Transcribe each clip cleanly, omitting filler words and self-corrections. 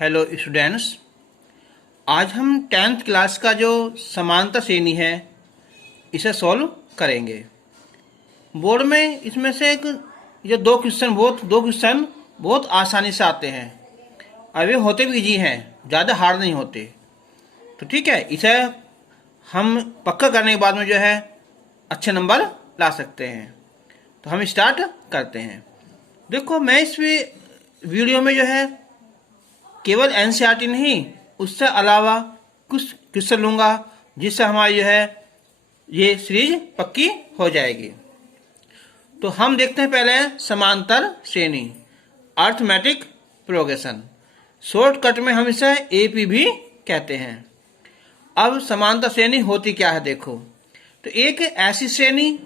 Hello students, आज हम 10th class का जो समांतर श्रेणी है इसे सॉल्व करेंगे। बोर्ड में इसमें से ये दो क्वेश्चन बहुत आसानी से आते हैं और वे होते भी इजी हैं, ज़्यादा हार्ड नहीं होते। तो ठीक है, इसे हम पक्का करने के बाद में जो है अच्छे नंबर ला सकते हैं। तो हम स्टार्ट करते हैं। देखो, मैं इस वीडियो में जो है केवल एनसीईआरटी नहीं, उससे अलावा कुछ क्वेश्चन लूँगा जिससे हमारी जो है ये सीरीज पक्की हो जाएगी। तो हम देखते हैं पहले समांतर श्रेणी, अर्थमेटिक प्रोग्रेशन। शॉर्टकट में हम इसे एपी भी कहते हैं। अब समांतर श्रेणी होती क्या है देखो। तो एक ऐसी श्रेणी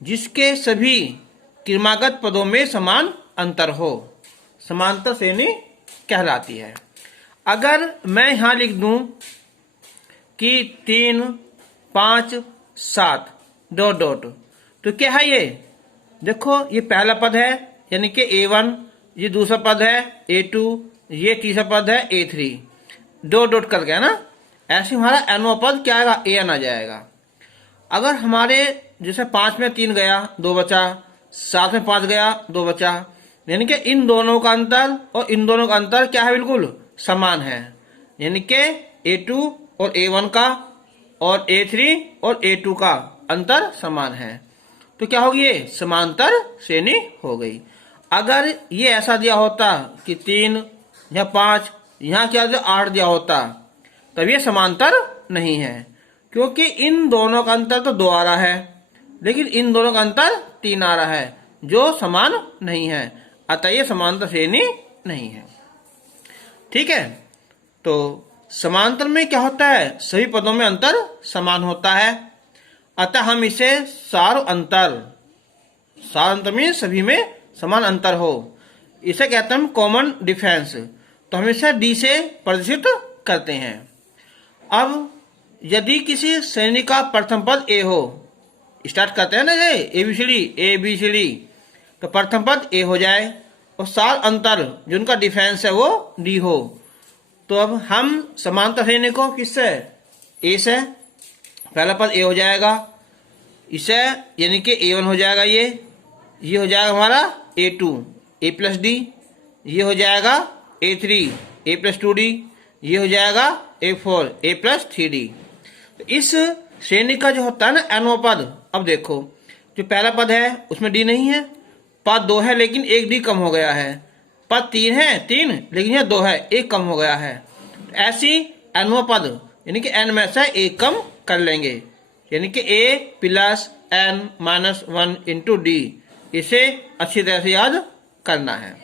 जिसके सभी क्रमागत पदों में समान अंतर हो, समांतर श्रेणी कहलाती है। अगर मैं यहां लिख दूं कि 3, 5, 7 ... तो क्या है ये? देखो, ये पहला पद है यानी कि A1, ये दूसरा पद है A2, ये तीसरा पद है A3, ... कर गया ना। ऐसे हमारा nवां पद क्या आएगा? AN आ जाएगा। अगर हमारे जैसे 5 में 3 गया, 2 बचा, 7 में 5 गया, 2 बचा, यानी कि इन दोनों का अंतर और इन दोनों का अंतर क्या है? बिल्कुल समान है। यानी कि A2 और A1 का और A3 और A2 का अंतर समान है। तो क्या होगी? ये समांतर श्रेणी हो गई। अगर ये ऐसा दिया होता कि 3 या 5, यहाँ क्या दिया 8 दिया होता, तब ये समांतर नहीं है, क्योंकि इन दोनों का अंतर तो 2 आ रहा है, लेकिन इन दोनों का अंतर 3 आ रहा है, जो समान नहीं है। अतः ये समांतर श्रेणी नहीं है। ठीक है, तो समांतर में क्या होता है? सभी पदों में अंतर समान होता है। अतः हम इसे सार अंतर में सभी में समान अंतर हो, इसे कहते हैं कॉमन डिफरेंस। तो हम इसे डी से प्रदर्शित करते हैं। अब यदि किसी श्रेणी का प्रथम पद ए हो, स्टार्ट करते हैं ना ये ABCD, तो प्रथम पद ए हो जाए और सार अंतर जो उनका डिफरेंस है वो डी हो, तो अब हम समांतर श्रेणी को किससे? ए से। पहला पद ए हो जाएगा, इसे यानी कि A1 हो जाएगा, ये हो जाएगा हमारा A2 A+D, ये हो जाएगा A3 A+2D, ये हो जाएगा A4 A+3D। तो इस श्रेणी का जो होता है ना nवां पद, अब देखो जो पहला पद है उसमें D नहीं है, पद 2 है लेकिन 1 D कम हो गया है, पद 3 है 3 लेकिन यह 2 है, 1 कम हो गया है। ऐसी nवां पद यानी कि n में से 1 कम कर लेंगे, यानी कि A+n-1 × D। इसे अच्छी तरह से याद करना है।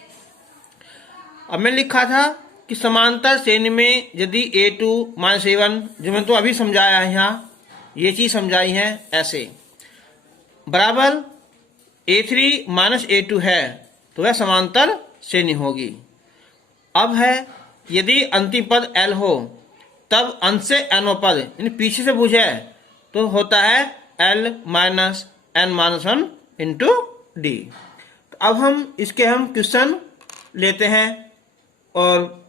अब मैं लिखा था कि समांतर श्रेणी में यदि A2 - A1, जो मैंने तो अभी समझाया है, यहाँ ये चीज समझाई है, ऐसे बराबर A3 - A2 है, तो वह समांतर श्रेणी होगी। अब है यदि अंतिम पद L हो, तब अंत से nवां पद यानी पीछे से पूछे तो होता है L - n-1 × D। तो अब हम क्वेश्चन लेते हैं और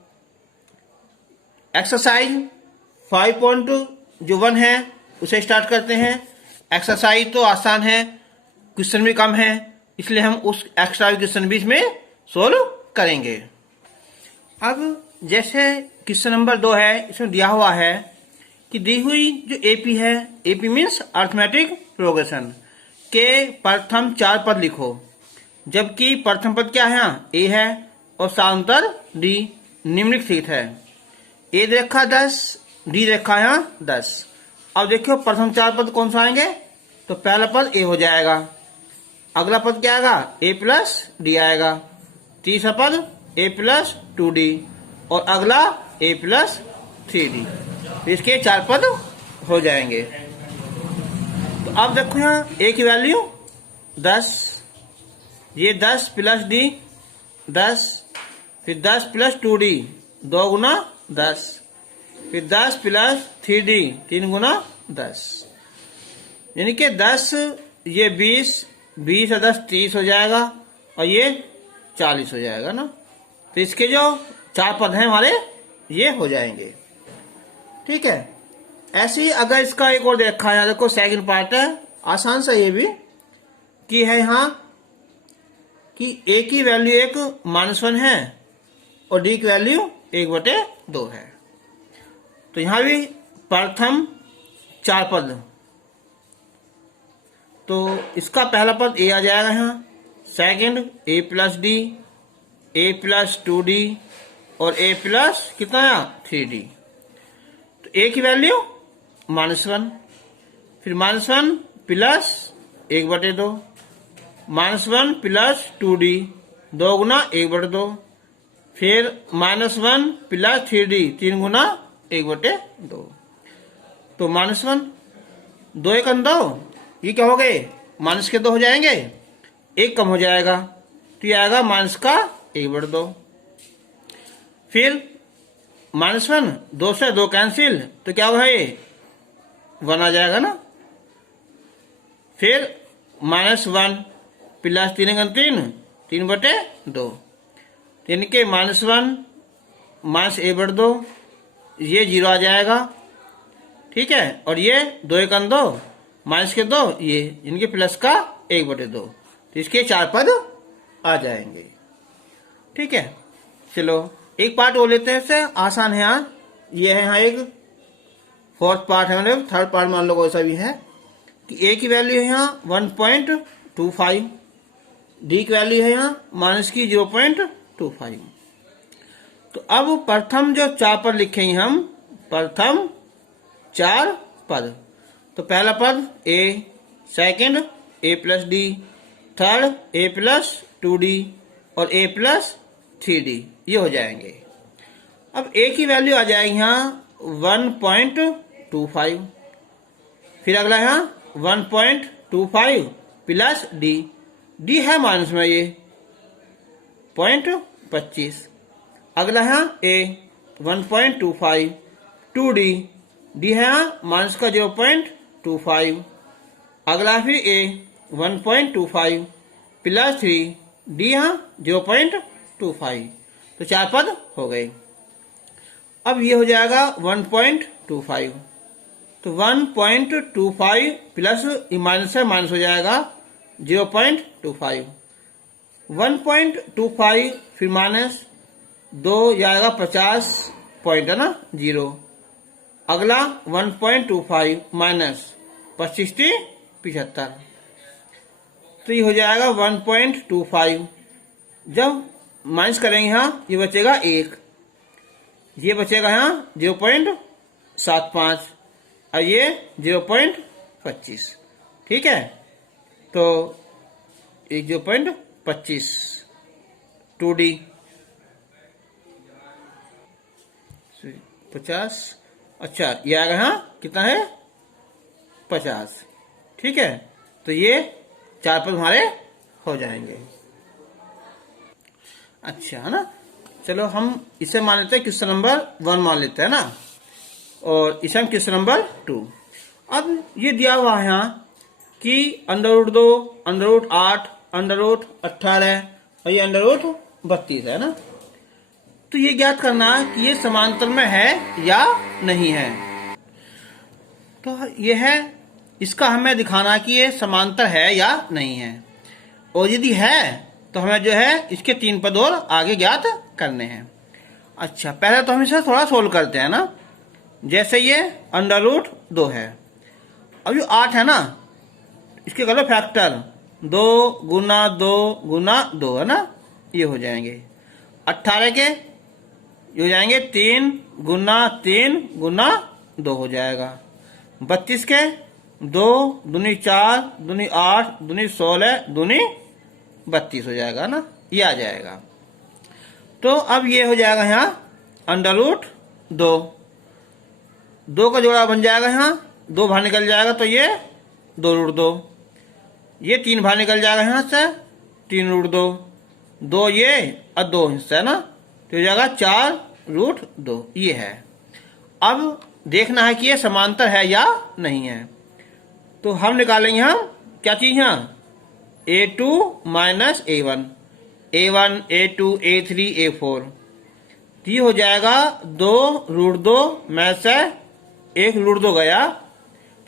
एक्सरसाइज 5.1 है उसे स्टार्ट करते हैं। एक्सरसाइज तो आसान है, क्वेश्चन भी कम है, इसलिए हम उस एक्स्ट्रा क्वेश्चन भी इसमें सोल्व करेंगे। अब जैसे क्वेश्चन नंबर 2 है, इसमें दिया हुआ है कि दी हुई जो एपी है, एपी मीन्स अर्थमेटिक प्रोग्रेशन, के प्रथम 4 पद लिखो, जबकि प्रथम पद क्या है? यहाँ ए है और सारांतर डी निम्नलिखित है। ए देखा 10, डी देखा यहाँ 10। अब देखो प्रथम 4 पद कौन सा आएंगे? तो पहला पद ए हो जाएगा, अगला पद क्या आएगा? A+D आएगा, तीसरा पद A+2D और अगला A+3D। इसके 4 पद हो जाएंगे। तो अब देखो यहाँ ए की वैल्यू 10, ये 10 + D 10, फिर 10 + 2D 2 × 10, फिर 10 + 3D 3 × 10, यानी कि 10, ये 20 और 10 30 हो जाएगा और ये 40 हो जाएगा ना। तो इसके जो 4 पद हैं हमारे ये हो जाएंगे। ठीक है, ऐसे ही अगर इसका एक और देखा है, देखो सेकंड पार्ट है, आसान सा ये भी कि है यहाँ कि ए की वैल्यू एक -1 है और डी की वैल्यू 1/2 है। तो यहां भी प्रथम 4 पद, तो इसका पहला पद ए आ जाएगा यहाँ, second a + d, a + 2d और a प्लस कितना आया 3d। तो a की वैल्यू -1, फिर -1 प्लस 1/2, -1 प्लस 2d 2 गुना 1/2, फिर -1 प्लस 3d 3 गुना 1/2। तो -1 2 1 2, ये क्या हो गए माइनस के 2 हो जाएंगे, एक कम हो जाएगा तो ये आएगा -1/2। फिर -1 2 से 2 कैंसिल तो क्या हुआ है 1 आ जाएगा ना। फिर -1 प्लस 3 गुना 3 3/2, यानी कि -1 -1/2 ये 0 आ जाएगा। ठीक है, और ये 2 1 2 माइनस के 2 ये इनके प्लस का 1/2, तो इसके 4 पद आ जाएंगे। ठीक है, चलो एक पार्ट वो लेते हैं, इससे आसान है। यहाँ ये है, यहाँ एक फोर्थ पार्ट है, मतलब थर्ड पार्ट मान लो ऐसा भी है कि ए की वैल्यू है यहाँ 1.25, डी की वैल्यू है यहाँ -0.25। तो अब प्रथम जो 4 पद लिखेंगे हम, प्रथम 4 पद, तो पहला पद a, second a + d, third a + 2d और a + 3d, ये हो जाएंगे। अब a की वैल्यू आ जाएगी यहाँ 1.25, फिर अगला यहाँ 1.25 प्लस d है माइनस में ये 0.25, अगला यहाँ a 1.25 2d, डी है यहाँ माइनस का 0.25, अगला फिर a 1.25 प्लस 3 डी यहाँ 0.25, तो 4 पद हो गए। अब ये हो जाएगा 1.25, तो 1.25 प्लस माइनस है माइनस हो जाएगा 0.25, 1.25 फिर माइनस 2 जाएगा 50 पॉइंट है ना 0, अगला 1.25 माइनस 25 75, तो ये हो जाएगा 1.25। जब माइनस करेंगे यहाँ ये बचेगा 1, ये बचेगा यहाँ 0.75 और ये 0.25। ठीक है, तो 0.25 2d 50, अच्छा ये आएगा यहाँ कितना है 50। ठीक है, तो ये 4 पद हमारे हो जाएंगे। अच्छा है ना, चलो हम इसे मान लेते हैं क्वेश्चन नंबर 1 मान लेते हैं ना, और इसे हम क्वेश्चन नंबर 2। अब ये दिया हुआ है यहाँ कि √2 √8 √18 और ये √32 है ना, तो ये ज्ञात करना कि ये समांतर में है या नहीं है। तो ये है, इसका हमें दिखाना कि ये समांतर है या नहीं है, और यदि है तो हमें जो है इसके 3 पद और आगे ज्ञात करने हैं। अच्छा, पहले तो हम इसे थोड़ा सोल्व करते हैं ना। जैसे ये √2 है, अब जो 8 है ना, इसके करो फैक्टर 2 गुना 2 गुना 2 है ना, ये हो जाएंगे। 18 के ये हो जाएंगे 3 गुना 3 गुना 2 हो जाएगा। 32 के 2 दूनी 4 दूनी 8 दूनी 16 दूनी 32 हो जाएगा ना, ये आ जाएगा। तो अब ये हो जाएगा यहाँ √2 का जोड़ा बन जाएगा, यहाँ 2 बाहर निकल जाएगा तो ये 2√2, ये 3 बाहर निकल जाएगा यहाँ से 3√2, 2 ये और 2 हिस्सा है ना, तो हो जाएगा 4√2, ये है। अब देखना है कि ये समांतर है या नहीं है, तो हम निकालेंगे हम क्या चीज यहाँ a2 - a1 a1 a2 a3 a4, तो ये हो जाएगा 2√2 में से 1√2 गया,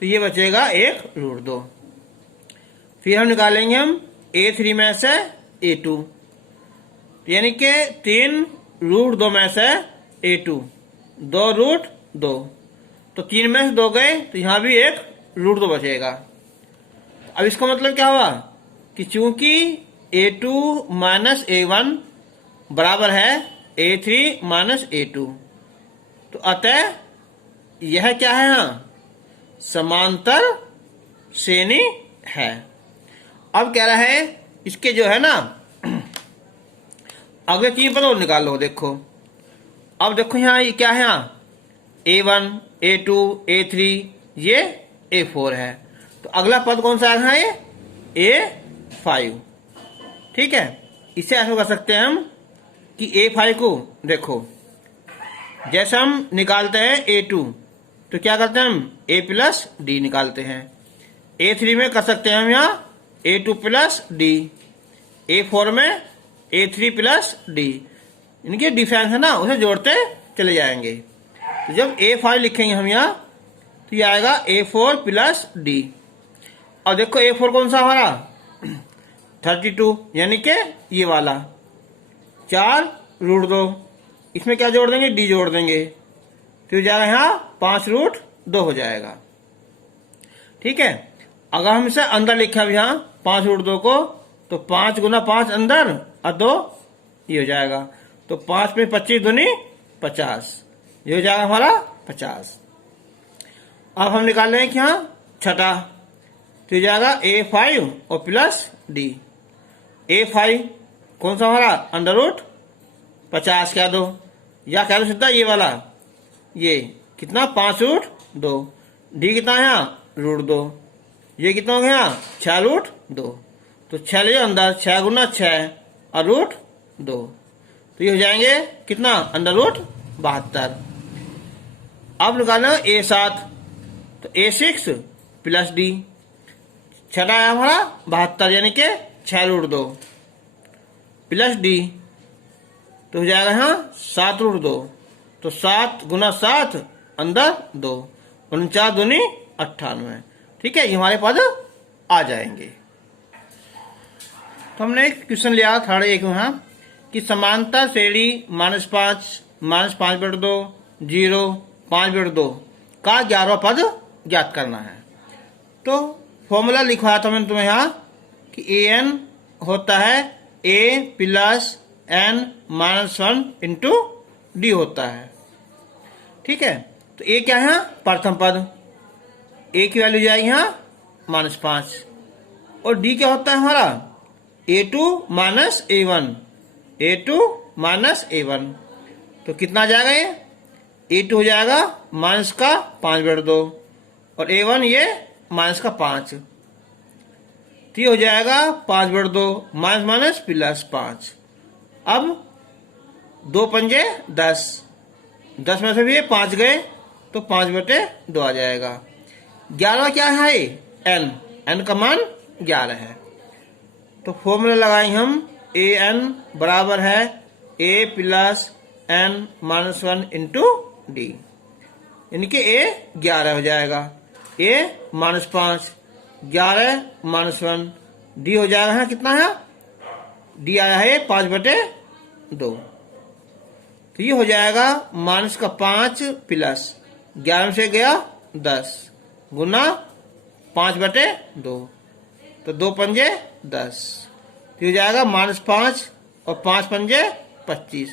तो ये बचेगा 1√2। फिर हम निकालेंगे हम A3 में से A2, यानी कि 3√2 में से A2, 2√2, तो 3 में से 2 गए, तो यहाँ भी 1√2 बचेगा। अब इसका मतलब क्या हुआ कि चूंकि A2 माइनस A1 बराबर है A3 माइनस A2, तो अतः यह क्या है, यहाँ समांतर श्रेणी है। अब कह रहा है इसके जो है ना अगले 3 पद और निकाल लो। देखो अब देखो यहाँ ये क्या है, यहाँ A1 A2 A3 ये A4 है, तो अगला पद कौन सा है, ये A5। ठीक है, इसे ऐसा कर सकते हैं हम कि A5 को देखो जैसे हम निकालते हैं A2, तो क्या करते हैं हम A प्लस D निकालते हैं। A3 में कर सकते हैं हम यहाँ A2 प्लस D, A4 में A3 प्लस D, इनके डिफरेंस है ना उसे जोड़ते चले जाएंगे। तो जब A5 लिखेंगे हम यहाँ, तो ये आएगा A4 प्लस D। और देखो A4 कौन सा हमारा 32, यानी कि ये वाला 4√2, इसमें क्या जोड़ देंगे, D जोड़ देंगे, तो जाएगा यहाँ 5√2 हो जाएगा। ठीक है, अगर हम इसे अंदर लिखा अब यहाँ 5√2 को, तो 5 गुना 5 अंदर और 2 ये हो जाएगा, तो 5 में 25 दूनी 50, ये हो जाएगा हमारा 50। अब हम निकाल लेंगे कि यहाँ छठा, तो ये जाएगा A5 और प्लस D। A5 कौन सा हमारा √50 कह दो, या कह दो सीधा ये वाला, ये कितना 5√2, D कितना है यहाँ √2, ये कितना हो गया 6√2, तो 6 ले अंदर, 6 गुना 6 और √2, तो ये हो जाएंगे कितना √72। अब निकालना A7, तो A6 प्लस D, छठा है हमारा 72, यानी कि 6√2 प्लस D, तो हो जाएगा यहाँ 7√2, तो 7 गुना 7 अंदर 2, 49 दूनी 98। ठीक है, ये हमारे पद आ जाएंगे। तो हमने एक क्वेश्चन लिया थर्ड एक यहाँ कि समांतर श्रेणी -5 -5/2 0 5/2 का 11वां पद ज्ञात करना है। तो फॉर्मूला लिखवाया था मैंने तुम्हें यहाँ कि an होता है a plus n -1 into d होता है। ठीक है, तो a क्या है, प्रथम पद, a की वैल्यू जाएगी यहाँ -5, और d क्या होता है हमारा A2 minus A1, A2 minus A1, तो कितना आ जाएगा ये A2 हो जाएगा माइनस का 5/2 और A1 ये माइनस का 5, तो ये हो जाएगा 5/2 माइनस माइनस प्लस 5। अब 2 पंजे 10, 10 में से भी ये 5 गए, तो 5/2 आ जाएगा। 11 क्या है n, n का मान 11 है, तो फॉर्मूला लगाएंगे हम an बराबर है a plus n -1 into D, यानी कि a 11 हो जाएगा, a -5 11 -1 d हो जाएगा है कितना है, d आया है 5/2, तो ये हो जाएगा -5 प्लस 11 से गया 10 गुना 5/2, तो 2 पंजे 10, तो हो जाएगा -5 और 5 पंजे 25,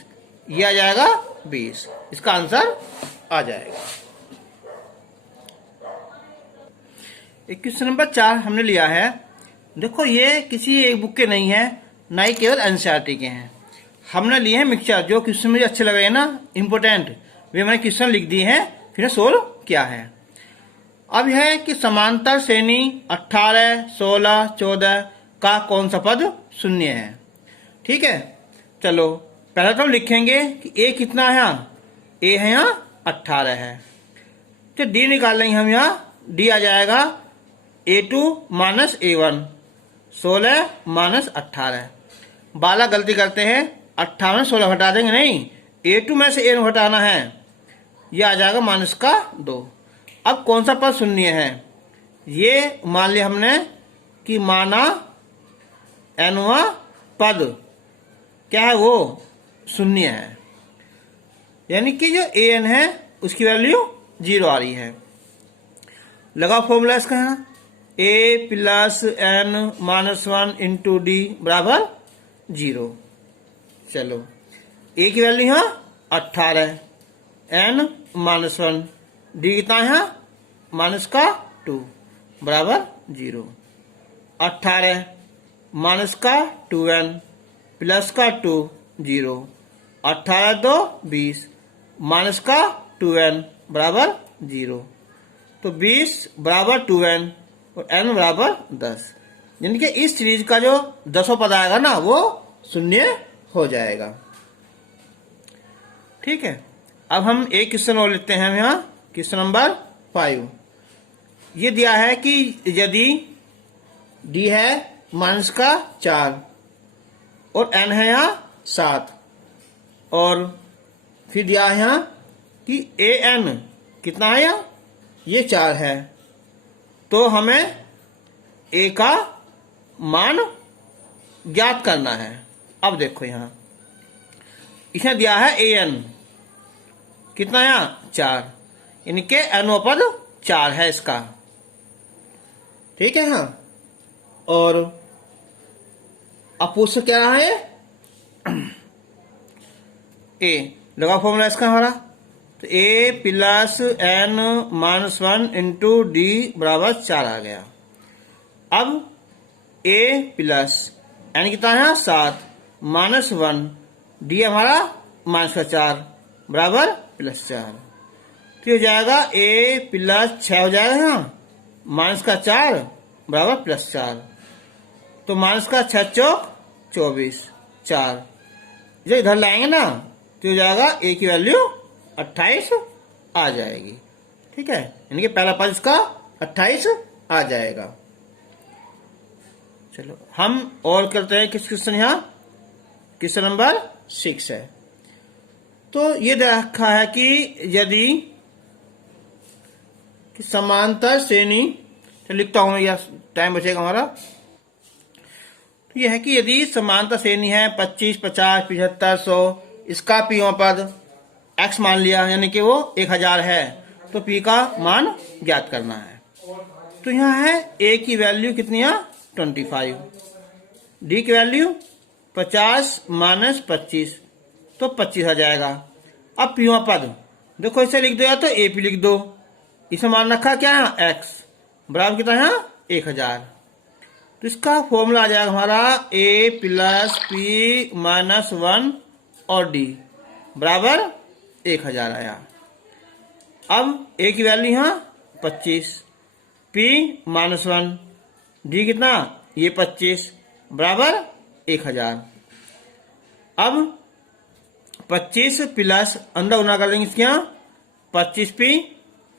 ये आ जाएगा 20, इसका आंसर आ जाएगा। क्वेश्चन नंबर 4 हमने लिया है। देखो ये किसी एक बुक के नहीं है, ना ही केवल एनसीईआरटी के हैं, हमने लिए हैं मिक्सचर। जो क्वेश्चन मुझे अच्छे लग रहे हैं ना इम्पोर्टेंट, वे मैंने क्वेश्चन लिख दिए हैं, फिर सोल्व किया है। अब यह है कि समांतर श्रेणी 18 16 14 का कौन सा पद शून्य है। ठीक है, चलो पहले तो हम लिखेंगे कि ए कितना है, ए है यहाँ 18 है, तो डी निकाल लेंगे हम, यहाँ डी आ जाएगा A2 माइनस A1 16 माइनस 18। बाला गलती करते हैं, 18 में 16 हटा देंगे, नहीं A2 में से n घटाना है, ये आ जाएगा माइनस का 2। अब कौन सा पद शून्य है? ये मान लिया हमने कि माना nवा पद क्या है, वो शून्य है, यानी कि जो an है उसकी वैल्यू 0 आ रही है। लगा फॉर्मूला इसका है ना, a plus n minus 1 into D बराबर 0। चलो a की वैल्यू यहाँ 18, n माइनस 1, डी कितना है माइनस का 2 बराबर 0। 18 माइनस का 2n प्लस का 2 0, 18 2 20 माइनस का 2n बराबर 0। तो 20 बराबर 2n और n बराबर 10, यानी कि इस सीरीज का जो 10वां पद आएगा ना वो शून्य हो जाएगा। ठीक है, अब हम एक क्वेश्चन और लेते हैं। यहाँ क्वेश्चन नंबर 5 ये दिया है कि यदि d है माइनस का 4 और n है यहाँ 7 और फिर दिया है यहाँ कि an कितना है यहाँ, ये 4 है, तो हमें a का मान ज्ञात करना है। अब देखो यहाँ इसने दिया है an कितना है यहाँ 4, यानी कि nवां पद 4 है इसका। ठीक है हाँ, और अब पूछ क्या रहा है a, लगा फॉर्मूला इसका हमारा, तो a plus n minus 1 into D बराबर 4 आ गया। अब a प्लस n कितना है 7 माइनस 1, डी हमारा माइनस का 4 बराबर प्लस 4, तो हो जाएगा a प्लस 6 हो जाएगा यहाँ माइनस का 4 बराबर प्लस 4, तो माइनस का 6 चौक 24 4, जो इधर लाएंगे ना तो हो जाएगा a की वैल्यू 28 आ जाएगी। ठीक है, यानी कि पहला पद इसका 28 आ जाएगा। चलो हम और करते हैं किस क्वेश्चन, यहाँ क्वेश्चन नंबर 6 है। तो ये दे रखा है कि यदि समांतर श्रेणी, तो लिखता हूं मैं, या टाइम बचेगा हमारा। तो यह है कि यदि समांतर श्रेणी है 25 50 75 100, इसका पीवा पद x मान लिया, यानी कि वो 1000 है, तो p का मान ज्ञात करना है। तो यहाँ है a की वैल्यू कितनी है 25, d की वैल्यू 50 माइनस 25, तो 25 आ जाएगा। अब पीवा पद देखो इसे लिख दो, या तो a p लिख दो, इसे मान रखा क्या है x बराबर कितना है 1000, तो इसका फॉर्मूला आ जाएगा हमारा a प्लस पी माइनस 1 और d बराबर 1000 आया। अब a की वैल्यू यहाँ 25, p माइनस 1, d कितना ये 25 बराबर 1000। अब 25 प्लस अंदर गुना कर देंगे इसके यहाँ 25p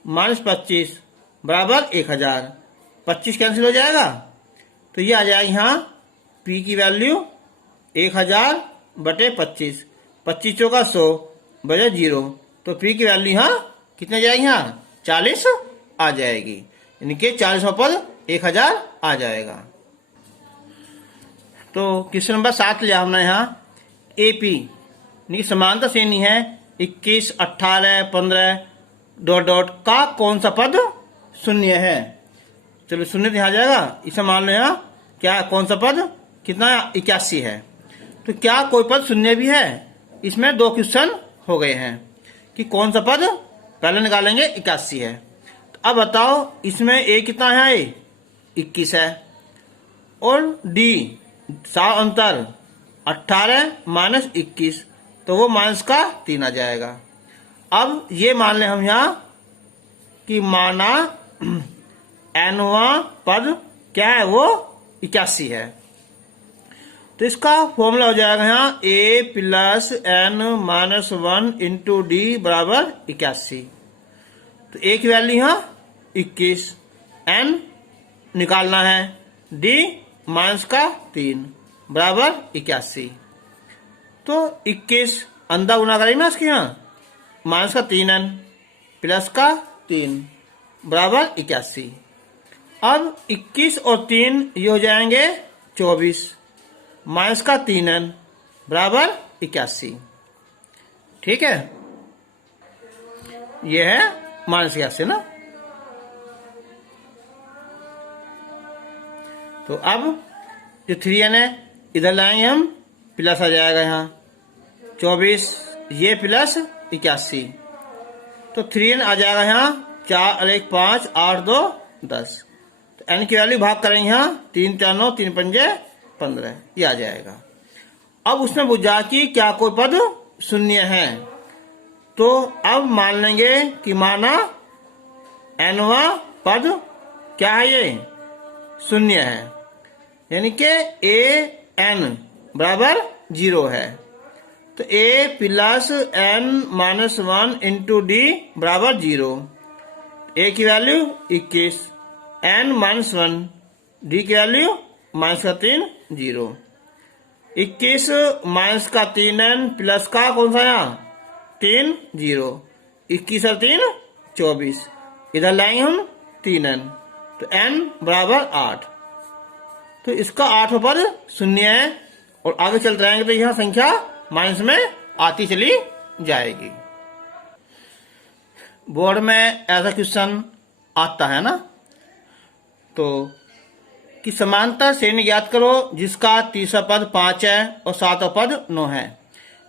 माइनस 25 बराबर 1000, 25 कैंसिल हो जाएगा, तो ये आ जाएगा यहाँ p की वैल्यू 1000 बटे 25, 25 चौका 100 बटे 0, तो p की वैल्यू यहाँ कितने जाएगी, यहाँ 40 आ जाएगी, यानी कि 40वां पद 1000 आ जाएगा। तो क्वेश्चन नंबर 7 लिया हमने यहाँ AP, यानी समांतर श्रेणी है 21 18 15 डॉट डॉट का कौन सा पद शून्य है। चलो शून्य यहाँ जाएगा, इसे मान लो यहाँ क्या कौन सा पद कितना 81 है, तो क्या कोई पद शून्य भी है। इसमें दो क्वेश्चन हो गए हैं कि कौन सा पद पहले निकालेंगे 81 है। तो अब बताओ इसमें a कितना है 21 है और d साफ अंतर 18 माइनस 21, तो वो माइनस का 3 आ जाएगा। अब ये मान लें हम यहाँ कि माना nवां पद क्या है वो 81 है, तो इसका फॉर्मूला हो जाएगा यहाँ a plus n minus 1 into D बराबर 81। तो a की वैल्यू यहाँ 21, n निकालना है, d माइनस का 3 बराबर 81। तो 21 अंदर गुना करेंगे ना इसके यहाँ, माइनस का 3n प्लस का 3 बराबर 81। अब 21 और 3 ये हो जाएंगे 24, माइनस का 3n बराबर 81। ठीक है, ये है माइनस 81 ना। तो अब जो 3n है इधर लाएंगे हम, प्लस आ जाएगा यहाँ 24, ये प्लस 81, तो 3n आ जाएगा यहाँ 4 और 1 5, 8 2 10। तो n की वैल्यू भाग करेंगे यहाँ, 3 4 9 3 पंजे 15, ये आ जाएगा। अब उसमें बुझा कि क्या कोई पद शून्य है, तो अब मान लेंगे कि माना nवां पद क्या है, ये शून्य है, यानी कि an बराबर 0 है। तो a plus n minus 1 into D बराबर 0। a की वैल्यू 21, n माइनस 1, डी की वैल्यू माइनस का 3 0। 21 माइनस का 3n प्लस का कौन सा यहाँ 3 0, 21 और 3 24, इधर लाएंगे हम 3n, तो n बराबर 8। तो इसका 8 पर शून्य है, और आगे चलते रहेंगे तो यह संख्या माइनस में आती चली जाएगी। बोर्ड में ऐसा क्वेश्चन आता है ना, तो कि समांतर श्रेणी ज्ञात करो जिसका तीसरा पद 5 है और सातवां पद 9 है।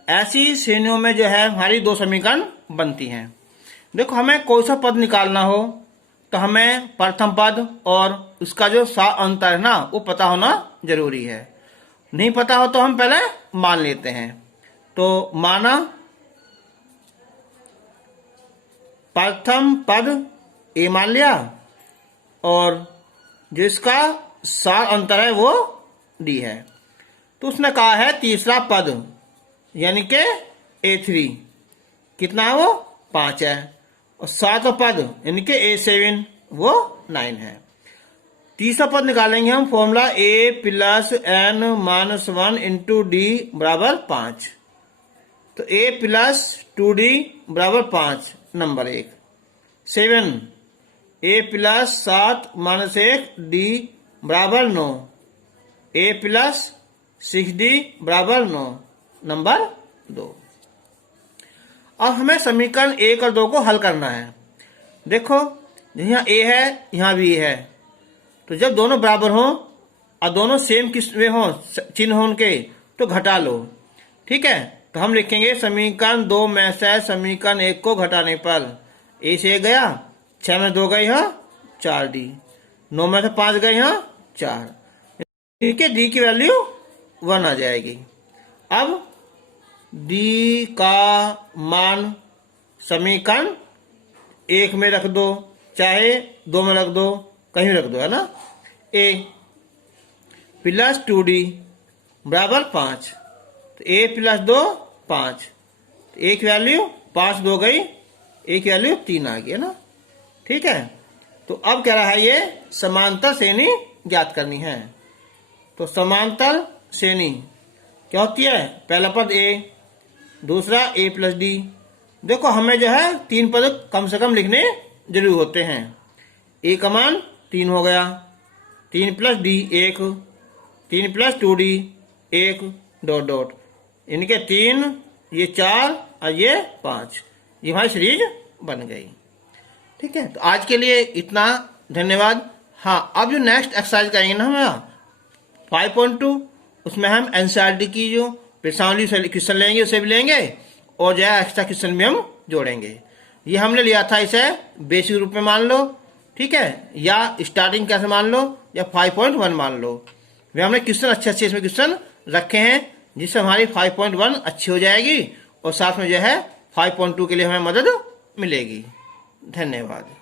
ऐसी श्रेणियों में जो है हमारी दो समीकरण बनती हैं। देखो, हमें कोई सा पद निकालना हो तो हमें प्रथम पद और उसका जो सा अंतर है ना वो पता होना जरूरी है। नहीं पता हो तो हम पहले मान लेते हैं। तो माना प्रथम पद ए मान लिया, और जो इसका सा अंतर है वो डी है। तो उसने कहा है तीसरा पद यानी कि A3 कितना है वो 5 है, और सातवां पद यानी कि A7 वो 9 है। तीसरा पद निकालेंगे हम, formula a plus n minus 1 into D बराबर 5। तो a प्लस 2d बराबर 5 number 1। 7 a plus 7 minus 1 d बराबर 9, a प्लस 6d बराबर 9 नंबर 2। अब हमें समीकरण 1 और 2 को हल करना है। देखो, यहाँ a है यहाँ भी a है, तो जब दोनों बराबर हों और दोनों सेम किस्में हों चिन्ह हो उनके, तो घटा लो। ठीक है, तो हम लिखेंगे समीकरण 2 में से समीकरण 1 को घटाने पर a से 1 गया, 6 में 2 गए यहाँ 4d, 9 में से 5 गए यहाँ 4। ठीक है, d की वैल्यू 1 आ जाएगी। अब d का मान समीकरण 1 में रख दो, चाहे 2 में रख दो, कहीं रख दो, है ना। a प्लस 2d बराबर 5, तो a प्लस 2 5, तो एक वैल्यू 5 2 गई, एक वैल्यू 3 आ गई, है ना। ठीक है, तो अब कह रहा है ये समांतर श्रेणी ज्ञात करनी है। तो समांतर श्रेणी क्या होती है, पहला पद a, दूसरा a प्लस d। देखो, हमें जो है 3 पद कम से कम लिखने जरूर होते हैं। a का मान 3 हो गया, 3 plus d 1, 3 plus 2d 1 dot dot, इनके 3 ये 4 और ये 5, ये हमारी सीरीज बन गई। ठीक है, तो आज के लिए इतना, धन्यवाद। हाँ, अब जो नेक्स्ट एक्सरसाइज करेंगे ना हम 5.2, उसमें हम एनसीईआरटी की जो प्रश्नावली क्वेश्चन लेंगे उसे भी लेंगे, और जो है एक्स्ट्रा क्वेश्चन भी हम जोड़ेंगे। ये हमने लिया था, इसे बेसिक रूप में मान लो, ठीक है, या स्टार्टिंग कैसे मान लो, या 5.1 मान लो। वे हमने क्वेश्चन अच्छे इसमें क्वेश्चन रखे हैं, जिससे हमारी 5.1 अच्छी हो जाएगी, और साथ में जो है 5.2 के लिए हमें मदद मिलेगी। धन्यवाद।